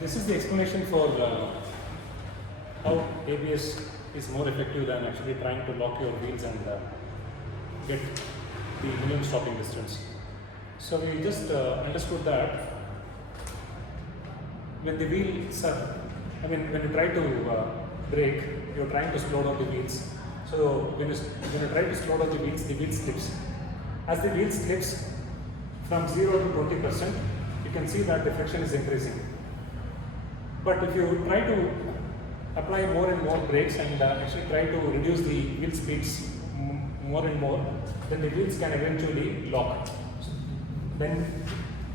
This is the explanation for how ABS is more effective than actually trying to lock your wheels and get the minimum stopping distance. So we just understood that when the wheels are, when you try to brake, you're trying to slow down the wheels. So when you try to slow down the wheel slips. As the wheel slips from 0 to 20%, you can see that the friction is increasing. But if you try to apply more and more brakes and actually try to reduce the wheel speeds more and more, then the wheels can eventually lock. Then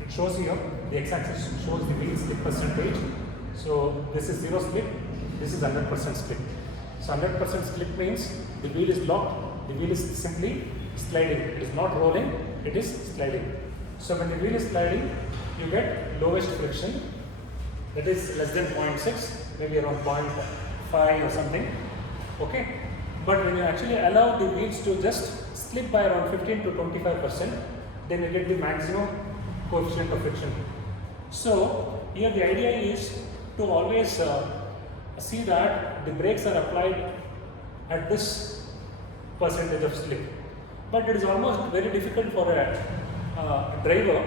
it shows here, the x-axis shows the wheel slip percentage. So this is 0 slip, this is 100% slip. So 100% slip means the wheel is locked, the wheel is simply sliding. It is not rolling, it is sliding. So when the wheel is sliding, you get lowest friction, that is less than 0.6, maybe around 0.5 or something. Okay. But when you actually allow the wheels to just slip by around 15 to 25%, then you get the maximum coefficient of friction. So here the idea is to always see that the brakes are applied at this percentage of slip. But it is almost very difficult for a driver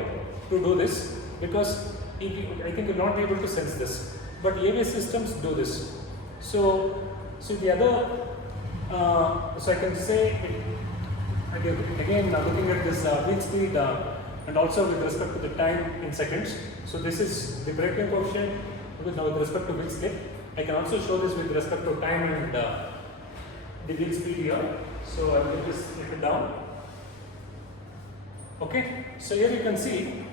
to do this, because I think you'll not be able to sense this. But ABS systems do this. So the other, so I can say, again looking at this wheel speed and also with respect to the time in seconds. So this is the braking coefficient now with respect to wheel slip. I can also show this with respect to time and the wheel speed here. So I will just take it down. Okay, so here you can see.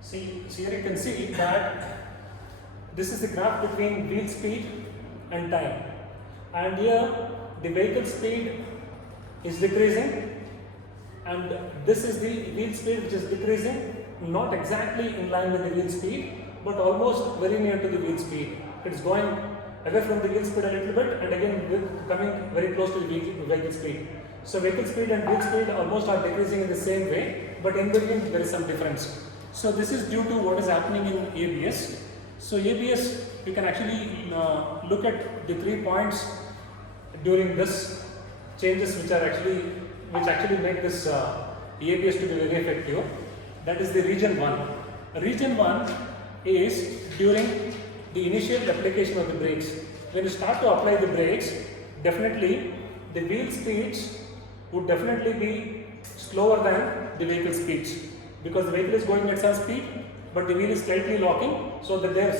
So here you can see that this is the graph between wheel speed and time. And here the vehicle speed is decreasing, and this is the wheel speed which is decreasing, not exactly in line with the wheel speed, but almost very near to the wheel speed. It's going away from the wheel speed a little bit and again coming very close to the vehicle speed. So vehicle speed and wheel speed almost are decreasing in the same way, but in between there is some difference. So this is due to what is happening in ABS. So ABS, you can actually look at the 3 points during this changes which actually make this ABS to be very effective. That is the region 1. Region 1 is during the initial application of the brakes. When you start to apply the brakes, definitely the wheel speeds would definitely be slower than the vehicle speeds, because the vehicle is going at some speed, but the wheel is slightly locking, so that their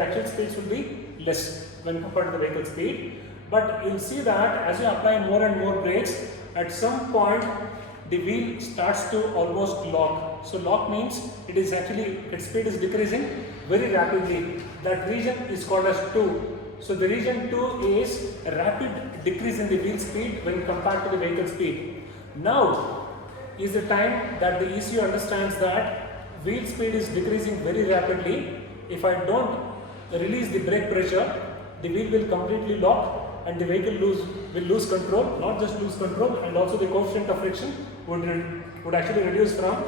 actual speeds will be less when compared to the vehicle speed. But you'll see that as you apply more and more brakes, at some point the wheel starts to almost lock. So lock means its speed is decreasing very rapidly. That region is called as 2. So the region 2 is a rapid decrease in the wheel speed when compared to the vehicle speed. Now is the time that the ECU understands that wheel speed is decreasing very rapidly. If I don't release the brake pressure, the wheel will completely lock and the vehicle will lose control. Not just lose control, and also the coefficient of friction would actually reduce from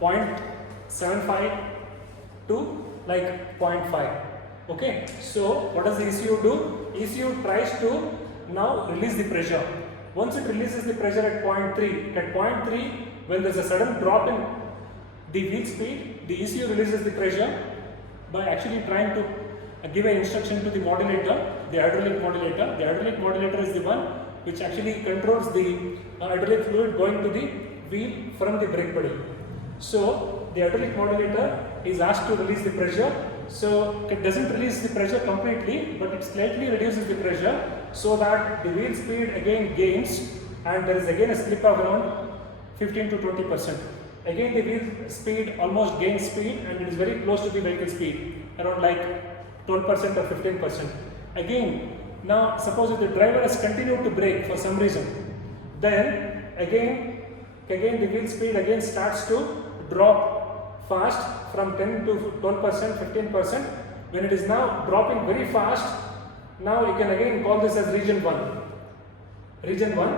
0.75 to like 0.5. Okay, so what does the ECU do? ECU tries to now release the pressure. Once it releases the pressure at 0.3, when there is a sudden drop in the wheel speed, the ECU releases the pressure by actually trying to give an instruction to the modulator, the hydraulic modulator. The hydraulic modulator is the one which actually controls the hydraulic fluid going to the wheel from the brake pedal. So the hydraulic modulator is asked to release the pressure. So it doesn't release the pressure completely, but it slightly reduces the pressure so that the wheel speed again gains, and there is again a slip of around 15 to 20%. Again the wheel speed almost gains speed and it is very close to the vehicle speed, around like 12% or 15%. Again, now suppose if the driver has continued to brake for some reason, then again the wheel speed again starts to drop fast from 10 to 12%, 15%. When it is now dropping very fast, now you can again call this as region 1. Region 1,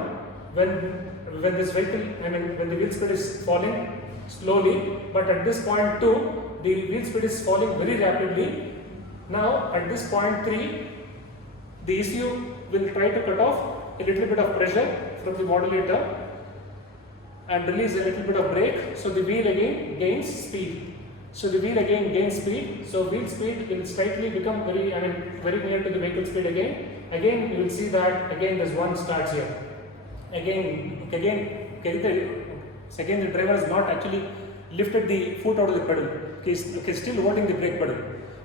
when this vehicle, when the wheel speed is falling slowly, but at this point 2, the wheel speed is falling very rapidly. Now at this point 3, the ECU will try to cut off a little bit of pressure from the modulator and release a little bit of brake, so the wheel again gains speed. So the wheel again gains speed, so wheel speed will slightly become very near to the vehicle speed again. Again you will see that again this 1 starts here. Again the driver has not actually lifted the foot out of the pedal. He's still holding the brake pedal,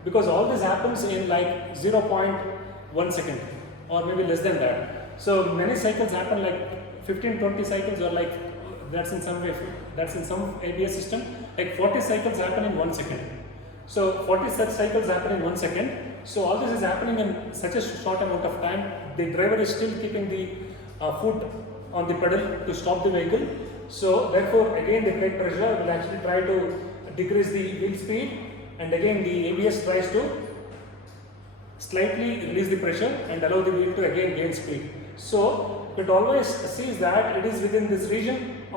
because all this happens in like 0.1 second or maybe less than that. So many cycles happen like 15-20 cycles, or like that's in some ABS system like 40 cycles happen in 1 second. So 40 such cycles happen in 1 second. So all this is happening in such a short amount of time. The driver is still keeping the foot on the pedal to stop the vehicle. So therefore again the brake pressure will actually try to decrease the wheel speed, and again the ABS tries to slightly release the pressure and allow the wheel to again gain speed. So it always sees that it is within this region